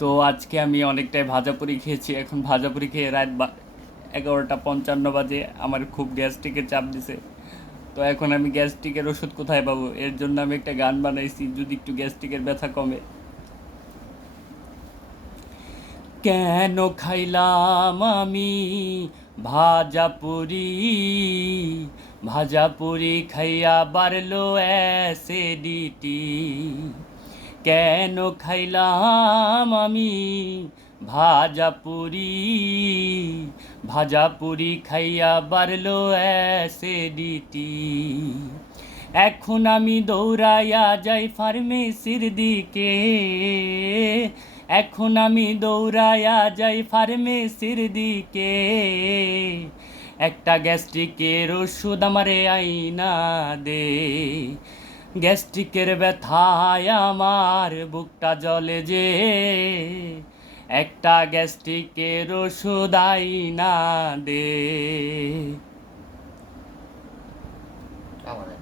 তো আজকে আমি অনেকটাই ভাজাপুরি খেয়েছি। এখন ভাজাপুরি খেয়ে রাত 11:55 বাজে। আমার খুব গ্যাস্ট্রিকের চাপ দিছে। তো এখন আমি গ্যাস্ট্রিকের ওষুধ কোথায় পাবো? এর জন্য আমি একটা গান বানাইছি, যদি একটু গ্যাস্ট্রিকের ব্যথা কমে। কেন খাইলাম আমি ভাজাপুরি, ভাজাপুরি খাইয়া বাড়লো অ্যাসিডিটি। কেন খাইলাম আমি ভাজাপুরি, ভাজাপুরি খাইয়া বাড়লো অ্যাসিডিটি। এখন আমি দৌড়াইয়া যাই ফার্মেসির দিকে, এখন আমি দৌড়াইয়া যাই ফার্মেসির দিকে। একটা গ্যাস্ট্রিকের ওষুধ আমারে আইনা দে। গ্যাস্ট্রিকের ব্যথায় আমার বুকটা জ্বলে যে, একটা গ্যাস্ট্রিকের ওষুধ আইনা দে। আমাদের